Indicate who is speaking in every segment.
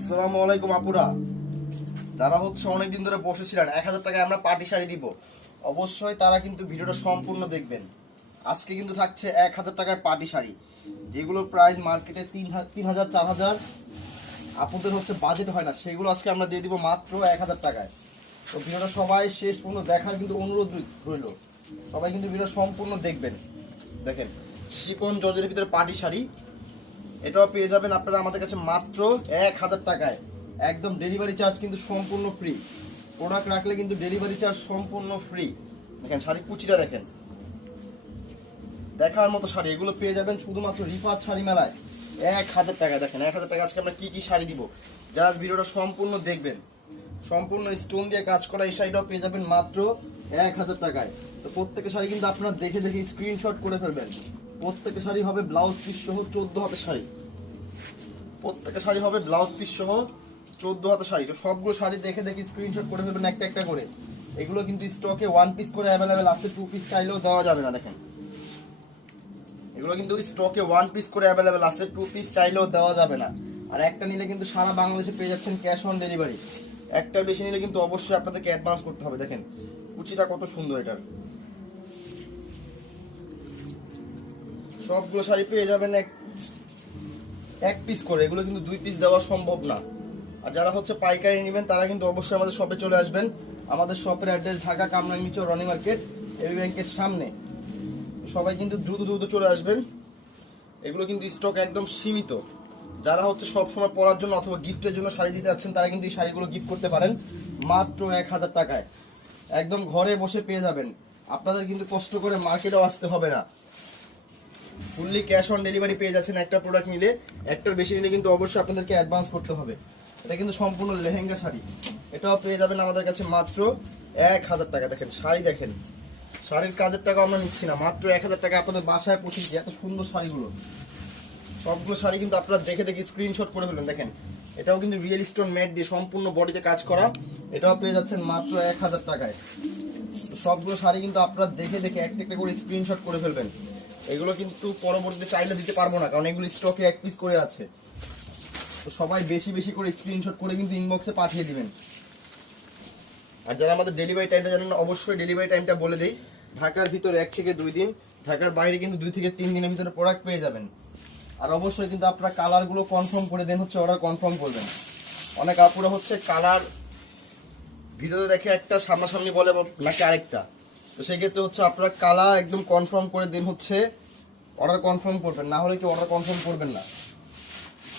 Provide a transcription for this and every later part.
Speaker 1: আসসালামু আলাইকুম আপুরা। যারা হচ্ছে অনেকদিন ধরে বসেছিলেন, এক হাজার টাকায় আমরা পার্টি শাড়ি দিব। অবশ্যই তারা কিন্তু ভিডিওটা সম্পূর্ণ দেখবেন। আজকে কিন্তু থাকছে এক হাজার টাকায় পার্টি শাড়ি, যেগুলোর প্রাইস মার্কেটে তিন তিন হাজার, চার হাজার। আপনাদের হচ্ছে বাজেট হয় না, সেগুলো আজকে আমরা দিয়ে দিব মাত্র এক হাজার টাকায়। তো ভিডিওটা সবাই শেষ পর্যন্ত দেখার কিন্তু অনুরোধ রইল। সবাই কিন্তু ভিডিও সম্পূর্ণ দেখবেন। দেখেন শিপন জর্জের ভিতরে পার্টি শাড়ি। এটাও পেয়ে যাবেন আপনারা আমাদের কাছে মাত্র এক হাজার টাকায়। একদম ডেলিভারি চার্জ কিন্তু সম্পূর্ণ ফ্রি প্রোডাক্ট রাখলে কিন্তু ডেলিভারি চার্জ সম্পূর্ণ ফ্রি দেখেন শাড়ি কুচিটা দেখেন। দেখার মতো শাড়ি, এগুলো পেয়ে যাবেন শুধুমাত্র রিফাত শাড়ি মেলায়। এক হাজার টাকা, দেখেন এক হাজার টাকা আজকে আমরা কি কি শাড়ি দিব? জাস্ট ভিডিওটা সম্পূর্ণ দেখবেন। সম্পূর্ণ স্টোন দিয়ে কাজ করা এই শাড়িটাও পেয়ে যাবেন মাত্র এক হাজার টাকায়। তো প্রত্যেকটা শাড়ি কিন্তু আপনারা দেখে দেখে স্ক্রিনশট করে ফেলবেন। প্রত্যেকটা শাড়ি হবে ব্লাউজ পিস সহ চোদ্দ হাতের শাড়ি। প্রত্যেকটা শাড়ি হবে ব্লাউজ পিস সহ চোদ্দ হাতের শাড়ি। তো সবগুলো শাড়ি দেখে দেখে স্ক্রিনশট করে ফেলবেন একটা একটা করে। এগুলো কিন্তু স্টকে ওয়ান পিস করে অ্যাভেলেবেল আছে টু পিস চাইলেও দেওয়া যাবে না, দেখেন। এগুলো কিন্তু স্টকে ওয়ান পিস করে অ্যাভেলেবেল আছে টু পিস চাইলেও দেওয়া যাবে না। আর একটা নিলে কিন্তু সারা বাংলাদেশে পেয়ে যাচ্ছেন ক্যাশ অন ডেলিভারি একটার বেশি নিলে কিন্তু অবশ্যই আপনাদেরকে অ্যাডভান্স করতে হবে, দেখেন। কুচিটা কত সুন্দর এটার। সবগুলো শাড়ি পেয়ে যাবেন এক এক পিস করে। এগুলো কিন্তু দুই পিস দেওয়া সম্ভব না। আর যারা হচ্ছে পাইকারি নেবেন, তারা কিন্তু অবশ্যই আমাদের শপে চলে আসবেন। আমাদের শপের address Dhaka Kamrangirchar Rony market AB ব্যাংকের সামনে। সবাই কিন্তু দ্রুত দ্রুত চলে আসবেন। এগুলো কিন্তু স্টক একদম সীমিত। যারা হচ্ছে সব সময় পরার জন্য অথবা গিফটের জন্য শাড়ি দিতে যাচ্ছেন, তারা কিন্তু এই শাড়িগুলো গিফট করতে পারেন মাত্র এক হাজার টাকায়। একদম ঘরে বসে পেয়ে যাবেন। আপনাদের কিন্তু কষ্ট করে মার্কেটেও আসতে হবে না। ফুললি ক্যাশ অন ডেলিভারি পেয়ে যাচ্ছেন একটা প্রোডাক্ট নিলে, একটার বেশি নিলে কিন্তু অবশ্যই আপনাদেরকে অ্যাডভান্স করতে হবে। এটা কিন্তু সম্পূর্ণ লেহেঙ্গা শাড়ি। এটাও পেয়ে যাবেন আমাদের কাছে মাত্র এক হাজার টাকা। দেখেন, শাড়ি দেখেন। শাড়ির কাজের টাকা আমরা নিচ্ছি না, মাত্র এক হাজার টাকা আপনাদের বাসায় পৌঁছে দিচ্ছি। এত সুন্দর শাড়িগুলো। সবগুলো শাড়ি কিন্তু আপনারা দেখে দেখে স্ক্রিনশট করে ফেলবেন। দেখেন, এটাও কিন্তু রিয়েল স্টোন ম্যাট দিয়ে সম্পূর্ণ বডিতে কাজ করা। এটাও পেয়ে যাচ্ছেন মাত্র এক হাজার টাকায়। সবগুলো শাড়ি কিন্তু আপনারা দেখে দেখে একটা একটা করে স্ক্রিনশট করে ফেলবেন। এগুলো কিন্তু পরবর্তীতে চাইলে দিতে পারব না, কারণ এগুলো স্টকে এক পিস করে আছে। তো সবাই বেশি বেশি করে স্ক্রিনশট করে কিন্তু ইনবক্সে পাঠিয়ে দিবেন। আর যারা আমাদের ডেলিভারি টাইমটা জানেন অবশ্যই ডেলিভারি টাইমটা বলে দেই, ঢাকার ভিতরে এক থেকে দুই দিন, ঢাকার বাইরে কিন্তু দুই থেকে তিন দিনের ভিতরে প্রোডাক্ট পেয়ে যাবেন। আর অবশ্যই কিন্তু আপনারা কালারগুলো কনফার্ম করে দেন, হচ্ছে অর্ডার কনফার্ম করবেন। অনেক আপুরা হচ্ছে কালার ভিডিওতে দেখে একটা সামনাসামনি বলে, নাকি আরেকটা? তো সেক্ষেত্রে হচ্ছে আপনারা কালার একদম কনফার্ম করে দিন হচ্ছে অর্ডার কনফার্ম করবেন, না হলে কি অর্ডার কনফার্ম করবেন না?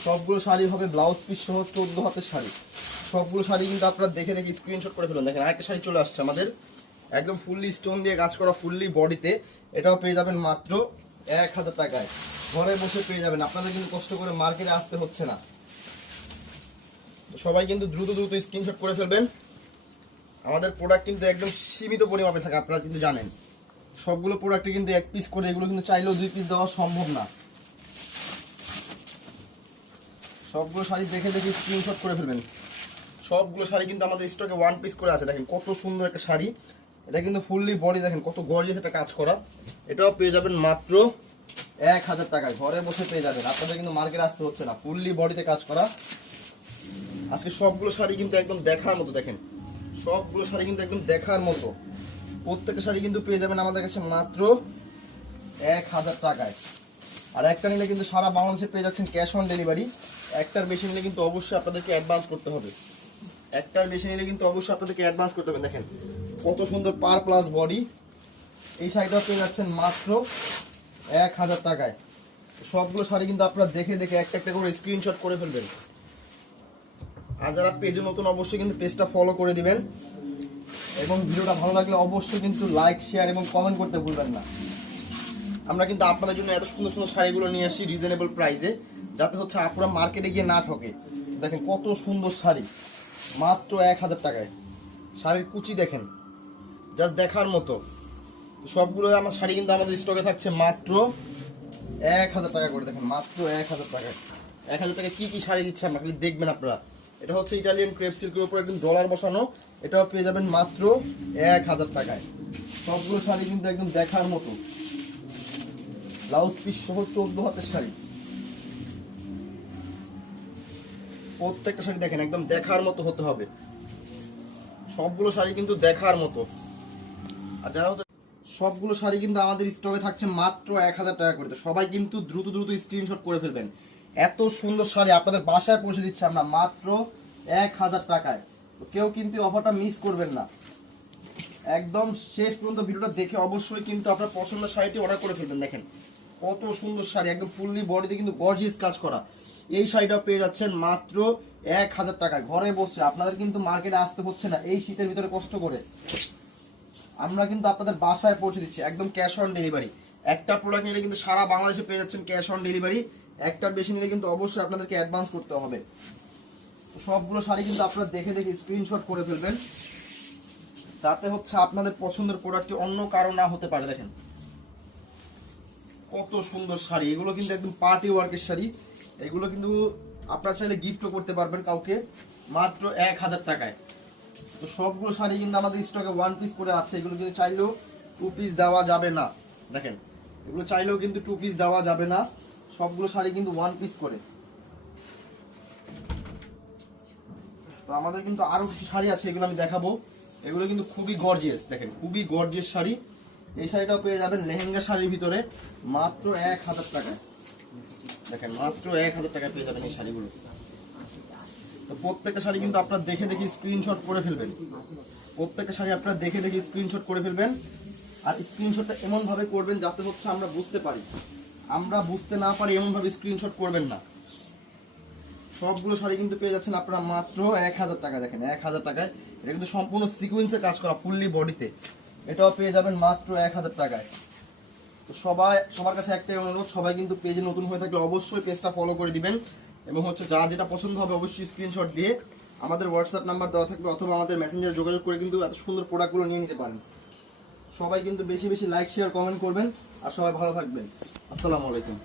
Speaker 1: সবগুলো শাড়ি হবে ব্লাউজ পিস সহ চোদ্দ হাতের শাড়ি। সবগুলো শাড়ি কিন্তু আপনারা দেখে দেখে স্ক্রিনশট করে ফেলুন। দেখেন আরেকটা শাড়ি চলে আসছে আমাদের। একদম ফুললি স্টোন দিয়ে কাজ করা ফুললি বডিতে এটাও পেয়ে যাবেন মাত্র এক হাজার টাকায়। ঘরে বসে পেয়ে যাবেন। আপনাদের কিন্তু কষ্ট করে মার্কেটে আসতে হচ্ছে না। সবাই কিন্তু দ্রুত দ্রুত স্ক্রিনশট করে ফেলবেন। আমাদের প্রোডাক্ট কিন্তু একদম সীমিত পরিমাপে থাকে, আপনারা কিন্তু জানেন। সবগুলো প্রোডাক্টে কিন্তু এক পিস করে এগুলো কিন্তু চাইলেও দুই পিস দেওয়া সম্ভব না। সবগুলো শাড়ি দেখে দেখে স্ক্রিনশট করে ফেলবেন। সবগুলো শাড়ি কিন্তু আমাদের স্টকে ওয়ান পিস করে আছে। দেখেন কত সুন্দর একটা শাড়ি। এটা কিন্তু ফুললি বডি দেখেন কত গর্জিয়াস একটা কাজ করা। এটাও পেয়ে যাবেন মাত্র এক হাজার টাকায়। ঘরে বসে পেয়ে যাবেন। আপনাদের কিন্তু মার্কেটে আসতে হচ্ছে না। ফুললি বডিতে কাজ করা। আজকে সবগুলো শাড়ি কিন্তু একদম দেখার মতো, দেখেন। সবগুলো শাড়ি কিন্তু একদম দেখার মতো। প্রত্যেকটা শাড়ি কিন্তু পেয়ে যাবেন আমাদের কাছে মাত্র এক হাজার টাকায়। আর একটা নিলে কিন্তু সারা বাংলাদেশে পেয়ে যাচ্ছেন ক্যাশ অন ডেলিভারি একটার বেশি নিলে কিন্তু অবশ্যই আপনাদেরকে অ্যাডভান্স করতে হবে। একটার বেশি নিলে কিন্তু অবশ্যই আপনাদেরকে অ্যাডভান্স করতে হবে। দেখেন, কত সুন্দর পার প্লাস বডি এই শাড়িটা পেয়ে যাচ্ছেন মাত্র এক হাজার টাকায়। সবগুলো শাড়ি কিন্তু আপনারা দেখে দেখে একটা একটা করে স্ক্রিনশট করে ফেলবেন। আর যারা পেজে নতুন, অবশ্যই কিন্তু পেজটা ফলো করে দিবেন। এবং ভিডিওটা ভালো লাগলে অবশ্যই কিন্তু লাইক শেয়ার এবং কমেন্ট করতে ভুলবেন না। আমরা কিন্তু আপনাদের জন্য এত সুন্দর সুন্দর শাড়িগুলো নিয়ে আসি রিজনেবল প্রাইসে যাতে হচ্ছে আপনারা মার্কেটে গিয়ে না ঠকে। দেখেন কত সুন্দর শাড়ি, মাত্র এক হাজার টাকায়। শাড়ির কুচি দেখেন জাস্ট দেখার মতো। সবগুলো আমার শাড়ি কিন্তু আমাদের স্টকে থাকছে মাত্র এক হাজার টাকা করে, দেখেন মাত্র এক হাজার টাকায়। এক হাজার টাকায় কী কী শাড়ি দিচ্ছে আমরা খালি দেখবেন আপনারা। এটা হচ্ছে ইটালিয়ান ক্রেপ সিল্কের উপর একদম ডলার বসানো এটাও পেয়ে যাবেন মাত্র এক হাজার টাকায়। সবগুলো শাড়ি কিন্তু একদম দেখার মতো। ব্লাউজ পিস সহ চোদ্দ হাতের শাড়ি। প্রত্যেকটা শাড়ি দেখেন, একদম দেখার মতো হতে হবে। সবগুলো শাড়ি কিন্তু দেখার মতো। আর যারা হচ্ছে সবগুলো শাড়ি কিন্তু আমাদের স্টকে থাকছে মাত্র এক হাজার টাকা করে। সবাই কিন্তু দ্রুত দ্রুত স্ক্রিনশট করে ফেলবেন। এত সুন্দর শাড়ি আপনাদের বাসায় পৌঁছে দিচ্ছে আমরা মাত্র এক হাজার টাকায়। কেউ কিন্তু অফারটা মিস করবেন না। একদম শেষ পর্যন্ত ভিডিওটা দেখে অবশ্যই কিন্তু আপনার পছন্দের শাড়িটি অর্ডার করে ফেলবেন, দেখেন। কত সুন্দর শাড়ি, একদম ফুললি বডিতে কিন্তু গর্জিয়াস কাজ করা। এই শাড়িটা পেয়ে যাচ্ছেন মাত্র এক হাজার টাকায়। ঘরে বসে আপনাদের কিন্তু মার্কেটে আসতে হচ্ছে না, এই শীতের ভিতরে কষ্ট করে। আমরা কিন্তু আপনাদের বাসায় পৌঁছে দিচ্ছি, একদম ক্যাশ অন ডেলিভারি একটা প্রোডাক্ট নিলে কিন্তু সারা বাংলাদেশে পেয়ে যাচ্ছেন ক্যাশ অন ডেলিভারি একটার বেশি নিলে কিন্তু অবশ্যই আপনাদেরকে অ্যাডভান্স করতে হবে। সবগুলো শাড়ি কিন্তু আপনারা দেখে দেখে স্ক্রিনশট করে ফেলবেন। যাতে হচ্ছে আপনাদের পছন্দের প্রোডাক্টটি অন্য কারও না হতে পারে, দেখেন। কত সুন্দর শাড়ি। এগুলো কিন্তু একদম পার্টি ওয়ার্কের শাড়ি। এগুলো কিন্তু আপনারা চাইলে গিফটও করতে পারবেন কাউকে, মাত্র এক হাজার টাকায়। তো সবগুলো শাড়ি কিন্তু আমাদের স্টকে ওয়ান পিস করে আছে। এগুলো কিন্তু চাইলেও টু পিস দেওয়া যাবে না। দেখেন, এগুলো চাইলেও কিন্তু টু পিস দেওয়া যাবে না। সবগুলো শাড়ি কিন্তু ওয়ান পিস করে। তো আমাদের কিন্তু আরও কিছু শাড়ি আছে, এগুলো আমি দেখাবো। এগুলো কিন্তু খুবই গর্জিয়াস দেখেন, খুবই গর্জিয়াস শাড়ি। এই শাড়িটাও পেয়ে যাবেন লেহেঙ্গা শাড়ির ভিতরে। মাত্র এক হাজার টাকায় দেখেন, মাত্র এক হাজার টাকায় পেয়ে যাবেন এই শাড়িগুলো। তো প্রত্যেকটা শাড়ি কিন্তু আপনারা দেখে দেখে স্ক্রিনশট করে ফেলবেন। প্রত্যেকটা শাড়ি আপনারা দেখে দেখে স্ক্রিনশট করে ফেলবেন। আর স্ক্রিনশটটা এমন ভাবে করবেন যাতে হচ্ছে আমরা বুঝতে পারি। আমরা বুঝতে না পারি এমন ভাবে স্ক্রিনশট করবেন না। সবগুলো শাড়ি কিন্তু পেয়ে যাচ্ছেন আপনারা মাত্র এক হাজার টাকা দেখেন, এক হাজার টাকায়। এটা কিন্তু সম্পূর্ণ সিকুয়েন্সের কাজ করা ফুললি বডিতে এটাও পেয়ে যাবেন মাত্র এক হাজার টাকায়। তো সবাই, সবার কাছে একটাই অনুরোধ, সবাই কিন্তু পেজে নতুন হয়ে থাকলে অবশ্যই পেজটা ফলো করে দিবেন। এবং হচ্ছে যা যেটা পছন্দ হবে অবশ্যই স্ক্রিনশট দিয়ে আমাদের হোয়াটসঅ্যাপ নাম্বার দেওয়া থাকবে অথবা আমাদের মেসেঞ্জারে যোগাযোগ করে কিন্তু এত সুন্দর প্রোডাক্টগুলো নিয়ে নিতে পারেন। সবাই কিন্তু বেশি বেশি লাইক শেয়ার কমেন্ট করবেন। আর সবাই ভালো থাকবেন। আসসালামু আলাইকুম।